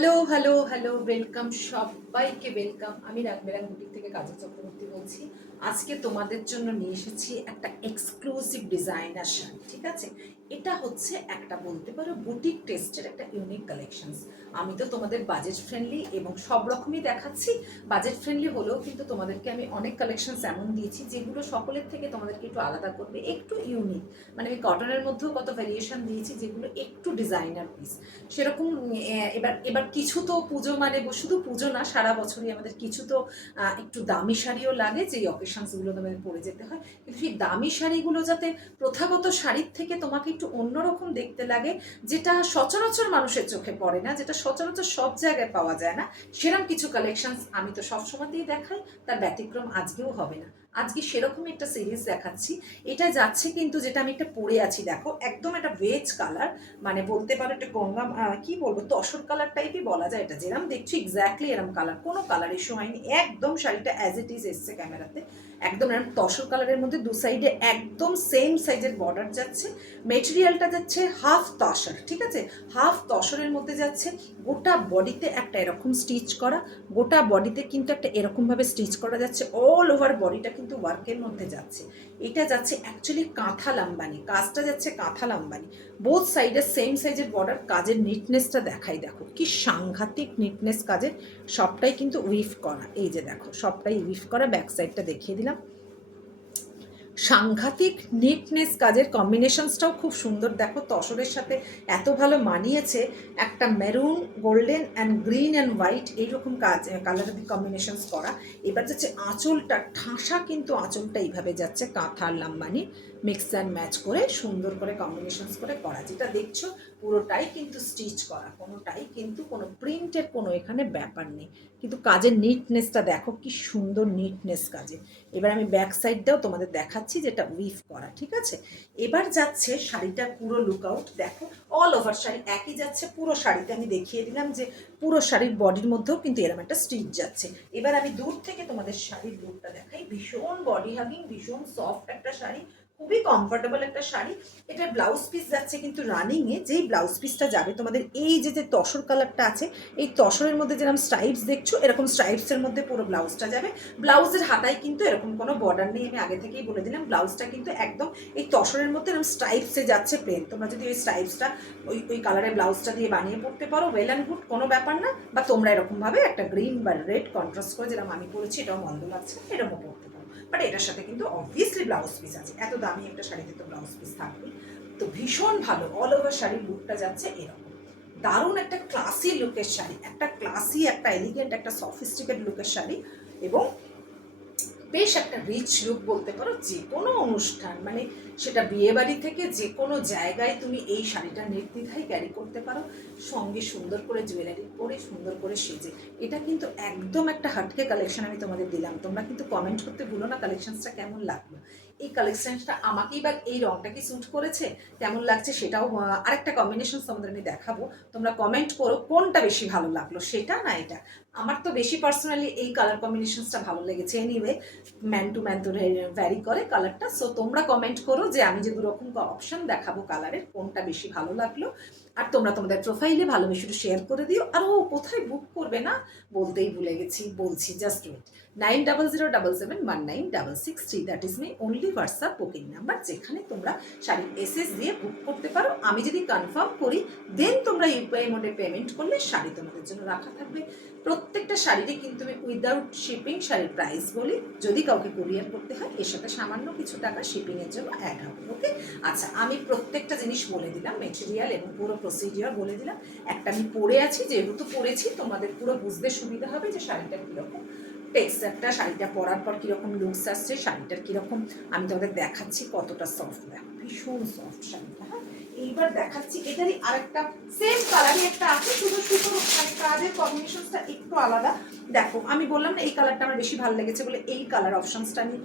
Hello, hello, hello, welcome সবাইকে welcome. আমি রাগবেরাং boutique থেকে কাজল চক্রবর্তী বলছি। আজকে তোমাদের জন্য নিয়ে এসেছি একটা এক্সক্লুসিভ ডিজাইনার শাড়ি, ঠিক আছে? এটা হচ্ছে একটা বলতে পারো বুটিক টেস্টের একটা ইউনিক কালেকশনস। আমি তো তোমাদের বাজেট ফ্রেন্ডলি এবং সব রকমই দেখাচ্ছি। বাজেট ফ্রেন্ডলি হলেও কিন্তু তোমাদেরকে আমি অনেক কালেকশনস এমন দিয়েছি যেগুলো সকলের থেকে তোমাদেরকে একটু আলাদা করবে, একটু ইউনিক। মানে আমি কটনের মধ্যেও কত ভ্যারিয়েশন দিয়েছি যেগুলো একটু ডিজাইনার পিস সেরকম। এবার এবার কিছু তো পুজো মানে শুধু পুজো না, সারা বছরই আমাদের কিছু তো একটু দামি শাড়িও লাগে, যেই অকেশনসগুলো তোমাদের পরে যেতে হয়। কিন্তু সেই দামি শাড়িগুলো যাতে প্রথাগত শাড়ির থেকে তোমাকে একটু অন্যরকম দেখতে লাগে, যেটা সচরাচর মানুষের চোখে পড়ে না, যেটা সচরাচর সব জায়গায় পাওয়া যায় না, সেরকম কিছু কালেকশনস আমি তো সবসময়তেই দেখাই। তার ব্যতিক্রম আজকেও হবে না। আজকে সেরকম একটা সিরিজ দেখাচ্ছি। এটা যাচ্ছে কিন্তু, যেটা আমি একটা পরে আছি, দেখো একদম একটা ভেজ কালার, মানে বলতে পারো একটা গঙ্গা কি বলবো, তসর কালার টাইপই বলা যায়। এটা যেরকম দেখছি এক্স্যাক্টলি এরকম কালার, কোনো কালার ইস্যু হয়নি, একদম শাড়িটা অ্যাজ ইট ইজ এসছে ক্যামেরাতে। একদম এরকম তসর কালারের মধ্যে দু সাইডে একদম সেম সাইজের বর্ডার যাচ্ছে। মেটেরিয়ালটা যাচ্ছে হাফ তসর, ঠিক আছে? হাফ তসরের মধ্যে যাচ্ছে। গোটা বডিতে একটা এরকম স্টিচ করা, গোটা বডিতে কিন্তু একটা এরকমভাবে স্টিচ করা যাচ্ছে। অল ওভার বডিটা কিন্তু ওয়ার্কের মধ্যে যাচ্ছে। এটা যাচ্ছে অ্যাকচুয়ালি কাঁথা লাম্বানি, কাজটা যাচ্ছে কাঁথা লাম্বানি। বোথ সাইডে সেম সাইজের বর্ডার। কাজের নিটনেসটা দেখাই, দেখো কি সাংঘাতিক নিটনেস কাজের। সবটাই কিন্তু উইফ করা, এই যে দেখো সবটাই উইফ করা। ব্যাক সাইডটা দেখিয়ে দিলাম। সাংঘাতিক নিটনেস কাজের, কম্বিনেশনসটাও খুব সুন্দর। দেখো তসরের সাথে এত ভালো মানিয়েছে। একটা maroon, golden and green and white এইরকম কাজ কালারের কম্বিনেশনস করা। এবার যাচ্ছে আঁচলটা, ঠাসা কিন্তু আঁচলটা এইভাবে যাচ্ছে কাঁথার লাম্বানি, মিক্স অ্যান্ড ম্যাচ করে সুন্দর করে কম্বিনেশনস করে করা। যেটা দেখছো পুরোটাই কিন্তু স্টিচ করা, কোনোটাই কিন্তু কোনো প্রিন্টের কোনো এখানে ব্যাপার নেই। কিন্তু কাজের নিটনেসটা দেখো কি সুন্দর নিটনেস কাজে। এবার আমি ব্যাক সাইডটাও তোমাদের দেখাচ্ছি, যেটা উইফ করা, ঠিক আছে? এবার যাচ্ছে শাড়িটার পুরো লুক আউট, দেখো অল ওভার শাড়ি একই যাচ্ছে। পুরো শাড়িতে আমি দেখিয়ে দিলাম যে পুরো শাড়ির বডির মধ্যেও কিন্তু এরকম একটা স্টিচ যাচ্ছে। এবার আমি দূর থেকে তোমাদের শাড়ির লুকটা দেখাই। ভীষণ বডি হাগিং, ভীষণ সফট একটা শাড়ি, খুবই কমফোর্টেবল একটা শাড়ি। এটা ব্লাউজ পিস যাচ্ছে কিন্তু রানিংয়ে। যেই ব্লাউজ পিসটা যাবে তোমাদের, এই যে যে তসর কালারটা আছে, এই তসরের মধ্যে যেরকম স্ট্রাইপস দেখছো, এরকম স্ট্রাইপসের মধ্যে পুরো ব্লাউজটা যাবে। ব্লাউজের হাতায় কিন্তু এরকম কোনো বর্ডার নেই, আমি আগে থেকেই বলে দিলাম। ব্লাউজটা কিন্তু একদম এই তসরের মধ্যে এরকম স্ট্রাইপসে যাচ্ছে প্লেন। তোমরা যদি ওই স্ট্রাইপসটা ওই কালারের ব্লাউজটা দিয়ে বানিয়ে পড়তে পারো, ওয়েল অ্যান্ড গুড, কোনো ব্যাপার না। বা তোমরা এরকমভাবে একটা গ্রিন বা রেড কন্ট্রাস্ট করে, যেরকম আমি পরেছি, এটাও মন্দ লাগছে, এরকমও পড়তে পারো। বাট এটার সাথে কিন্তু অবভিয়াসলি ব্লাউজ পিস আছে, এত দামি একটা শাড়িতে তো ব্লাউজ পিস থাকবেই। তো ভীষণ ভালো অল ওভার শাড়ির লুকটা যাচ্ছে এরকম। দারুণ একটা ক্লাসি লুকের শাড়ি, একটা ক্লাসি, একটা এলিগেন্ট, একটা সফিস্টিকেট লুকের শাড়ি। এবং বেশ একটা রিচ লুক বলতে পারো। যে কোনো অনুষ্ঠান, মানে সেটা বিয়ে বাড়ি থেকে যে কোনো জায়গায় তুমি এই শাড়িটা নির্দ্বিধায় ক্যারি করতে পারো, সঙ্গে সুন্দর করে জুয়েলারি পরে, সুন্দর করে সেজে। এটা কিন্তু একদম একটা হাটকে কালেকশন আমি তোমাদের দিলাম। তোমরা কিন্তু কমেন্ট করতে ভুলো না কালেকশনসটা কেমন লাগলো। এই কালেকশনসটা আমাকেই বা এই রংটা কি স্যুট করেছে, কেমন লাগছে সেটাও আরেকটা কম্বিনেশন তোমাদের আমি দেখাবো। তোমরা কমেন্ট করো কোনটা বেশি ভালো লাগলো, সেটা না এটা। আমার তো বেশি পার্সোনালি এই কালার কম্বিনেশনসটা ভালো লেগেছে। এনিওয়ে, ম্যান টু ম্যান তো ভ্যারি করে কালারটা। সো তোমরা কমেন্ট করো যে আমি যে দুরকম অপশন দেখাবো কালারের, কোনটা বেশি ভালো লাগলো। আর তোমরা তোমাদের প্রোফাইলে ভালোবেসে একটু শেয়ার করে দিও। আর ও কোথায় বুক করবে না বলতেই ভুলে গেছি, বলছি, just wait. 9007791663, that is my only WhatsApp booking number, যেখানে তোমরা শাড়ির এসএস দিয়ে বুক করতে পারো। আমি যদি কনফার্ম করি, দেন তোমরা ইউপিআই মোডে পেমেন্ট করলে শাড়ি তোমাদের জন্য রাখা থাকবে। প্রত্যেকটা শাড়িরই কিন্তু আমি উইদাউট শিপিং শাড়ির প্রাইস বলি। যদি কাউকে কুরিয়ার করতে হয়, এর সাথে সামান্য কিছু টাকা শিপিংয়ের জন্য অ্যাড হবে। ওকে, আচ্ছা, আমি প্রত্যেকটা জিনিস বলে দিলাম, মেটেরিয়াল এবং পুরো প্রসিডিওর বলে দিলাম। একটা আমি পরে আছি, যেহেতু পরেছি তোমাদের পুরো বুঝতে সুবিধা হবে যে শাড়িটা কীরকম টেক্সচারটা, শাড়িটা পরার পর কীরকম লুকস আসছে, শাড়িটার কীরকম আমি তোমাদের দেখাচ্ছি কতটা সফট। দেখো ভীষণ সফট শাড়িটা। হ্যাঁ, এইবার দেখাচ্ছি এটারই আরেকটা সেম কালারই একটা আছে, শুধু সুতো কাজের কম্বিনেশনসটা একটু আলাদা। দেখো আমি বললাম না এই কালারটা আমার বেশি ভালো লেগেছে বলে এই কালার অপশনসটা আমি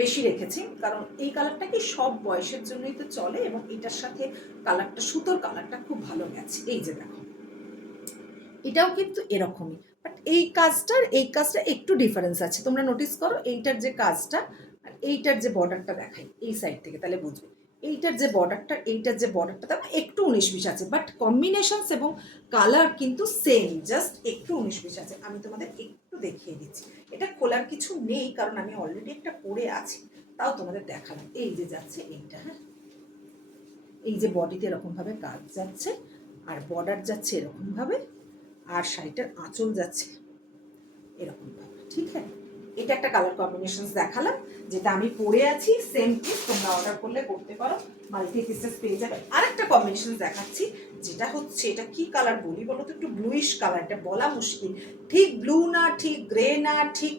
বেশি রেখেছি, কারণ এই কালারটা কি সব বয়সের জন্যই তো চলে। এবং এটার সাথে কালারটা, সুতোর কালারটা খুব ভালো গেছে। এই যে দেখো, এটাও কিন্তু এরকমই, বাট এই কাজটা একটু ডিফারেন্স আছে। তোমরা নোটিস করো এইটার যে কাজটা আর এইটার যে বর্ডারটা দেখাই এই সাইড থেকে, তাহলে বুঝবে এইটার যে বর্ডারটা তেমন একটু 19-20 আছে, বাট কম্বিনেশনস এবং কালার কিন্তু সেম, জাস্ট একটু 19-20 আছে। আমি তোমাদের একটু দেখিয়ে দিচ্ছি। এটা খোলার কিছু নেই কারণ আমি অলরেডি একটা পরে আছি, তাও তোমাদের দেখালাম। এই যে যাচ্ছে এইটা, হ্যাঁ, এই যে বডিতে এরকমভাবে কাজ যাচ্ছে, আর বর্ডার যাচ্ছে এরকমভাবে, আর শাড়িটার আঁচল যাচ্ছে এরকমভাবে, ঠিক আছে। এটা একটা কালার কম্বিনেশন দেখালাম, যেটা আমি পরে আছি। সেম পিস তোমরা অর্ডার করলে করতে পারো, মাল্টি পিসেস পেয়ে যাবে। আরেকটা কম্বিনেশন দেখাচ্ছি, যেটা হচ্ছে, এটা কি কালার বলি বলো তো, একটু ব্লুইশ কালার, এটা বলা মুশকিল, ঠিক ব্লু না, ঠিক গ্রে না, ঠিক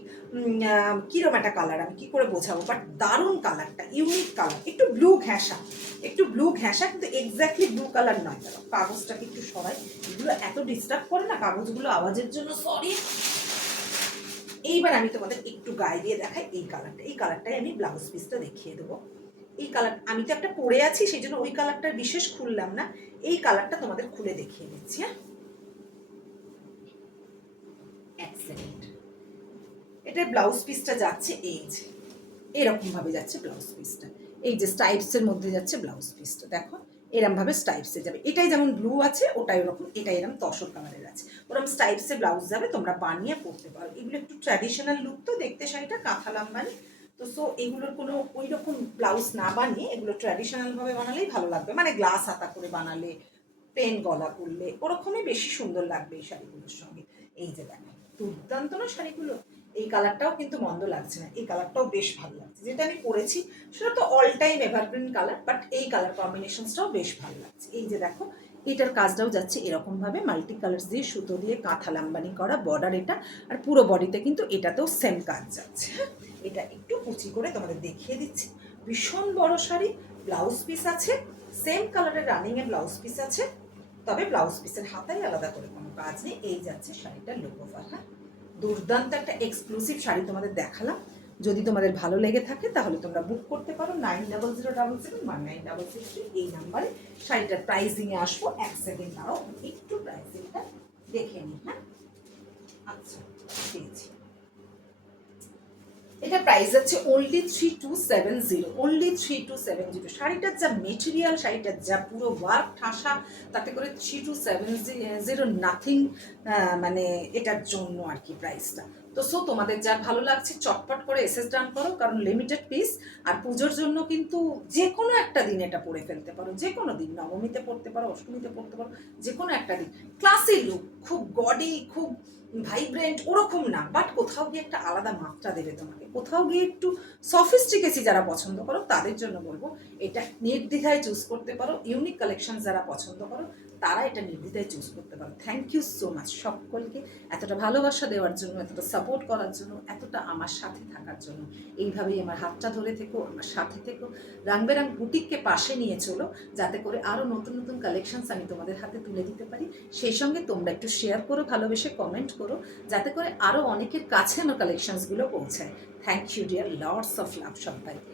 কিরকম একটা কালার, আমি কি করে বোঝাবো, বাট দারুণ কালারটা, ইউনিক কালার, একটু ব্লু ঘেঁষা, কিন্তু এক্স্যাক্টলি ব্লু কালার নয়। দেখো কাগজটাকে একটু সরাই, এগুলো এত ডিস্টার্ব করে না কাগজগুলো আওয়াজের জন্য, সরি। এইবার আমি তোমাদের একটু গায়ে দিয়ে দেখাই এই কালারটাই আমি ব্লাউজ পিসটা দেখিয়ে দেবো। এই কালার আমি তো একটা পরে আছি, সেই জন্য ওই কালারটা বিশেষ খুললাম না, এই কালারটা তোমাদের খুলে দেখিয়ে দিচ্ছি। হ্যাঁ, এক সেকেন্ড। এটার ব্লাউজ পিসটা যাচ্ছে এই যে এরকম ভাবে যাচ্ছে ব্লাউজ পিসটা, এই যে স্টাইপসের মধ্যে যাচ্ছে ব্লাউজ পিসটা, দেখো এরম ভাবে স্টাইপসে যাবে। এটাই যেমন ব্লু আছে, ওটাই ওরকম, এটাই এরকম তসর কালারের আছে, ওরকম স্টাইপসে ব্লাউজ যাবে, তোমরা বানিয়ে পরতে পারো। এগুলো একটু ট্র্যাডিশনাল লুক তো দেখতে, শাড়িটা কাঁথা লাম্বানি তো, সো এগুলোর কোনো ওই রকম ব্লাউজ না বানিয়ে এগুলো ট্র্যাডিশনাল ভাবে বানালেই ভালো লাগবে, মানে গ্লাস হাতা করে বানালে, প্লেন গলা করলে ওরকমই বেশি সুন্দর লাগবে এই শাড়িগুলোর সঙ্গে। এই যে দেখো দুর্দান্ত না শাড়িগুলো, এই কালারটাও কিন্তু মন্দ লাগছে না, এই কালারটাও বেশ ভালো লাগছে। যেটা আমি পরেছি সেটা তো all time evergreen colour, but এই কালার কম্বিনেশনসটাও বেশ ভালো লাগছে। এই যে দেখো এটার কাজটাও যাচ্ছে এরকমভাবে, মাল্টি কালার দিয়ে সুতো দিয়ে কাঁথা লাম্বানি করা বর্ডার এটা, আর পুরো বডিতে কিন্তু এটাতেও সেম কাজ যাচ্ছে। এটা একটু কুচি করে তোমাদের দেখিয়ে দিচ্ছি, ভীষণ বড় শাড়ি, ব্লাউজ পিস আছে সেম কালারের, রানিংয়ে ব্লাউজ পিস আছে, তবে ব্লাউজ পিসের হাতায় আলাদা করে কোনো কাজ নেই। এই যাচ্ছে শাড়িটার লুক ওভার। হ্যাঁ, দুর্দান্ত একটা এক্সক্লুসিভ শাড়ি তোমাদের দেখালাম। যদি তোমাদের ভালো লেগে থাকে তাহলে তোমরা বুক করতে পারো 9007719663 এই নাম্বারে। শাড়িটার প্রাইসিংয়ে আসবো, এক সেকেন্ড দাঁড়াও একটু প্রাইসিংটা দেখে নিই। হ্যাঁ, আচ্ছা পেয়েছি। এটা প্রাইস আছে অনলি 3270, অনলি 3270। শাড়িটার যা মেটেরিয়াল, শাড়িটার যা পুরো ওয়ার্ক ঠাসা, তাতে করে 3270 নাথিং, মানে এটার জন্য আর কি প্রাইসটা। তো সো তোমাদের যা ভালো লাগছে চটপট করে এসএস ডান করো, কারণ লিমিটেড পিস, আর পুজোর জন্য কিন্তু যে কোনো একটা দিন এটা পরে ফেলতে পারো, যে কোনো দিন, নবমীতে পড়তে পারো, অষ্টমীতে পড়তে পারো, যে কোনো একটা দিন। ক্লাসি লুক, খুব গডি, খুব ভাইব্রেন্ট ওরকম না, বাট কোথাও গিয়ে একটা আলাদা মাত্রা দেবে তোমাকে, কোথাও গিয়ে একটু সফিস্টিকেসি যারা পছন্দ করো তাদের জন্য বলবো এটা নির্দ্বিধায় চুজ করতে পারো। ইউনিক কালেকশন যারা পছন্দ করো তারা এটা নির্দ্বিধায় চুজ করতে পারো। থ্যাংক ইউ সো মাচ সকলকে, এতটা ভালোবাসা দেওয়ার জন্য, এতটা সাপোর্ট করার জন্য, এতটা আমার সাথে থাকার জন্য। এইভাবেই আমার হাতটা ধরে থেকো, আমার সাথে থেকো, রং বেরং বুটিককে পাশে নিয়ে চলো, যাতে করে আরও নতুন নতুন কালেকশনস আমি তোমাদের হাতে তুলে দিতে পারি। সেই সঙ্গে তোমরা একটু শেয়ার করো, ভালোবেসে কমেন্ট করো, যাতে করে আরও অনেকের কাছে আমার কালেকশনসগুলো পৌঁছায়। Thank you dear, lords of love সবাইকে।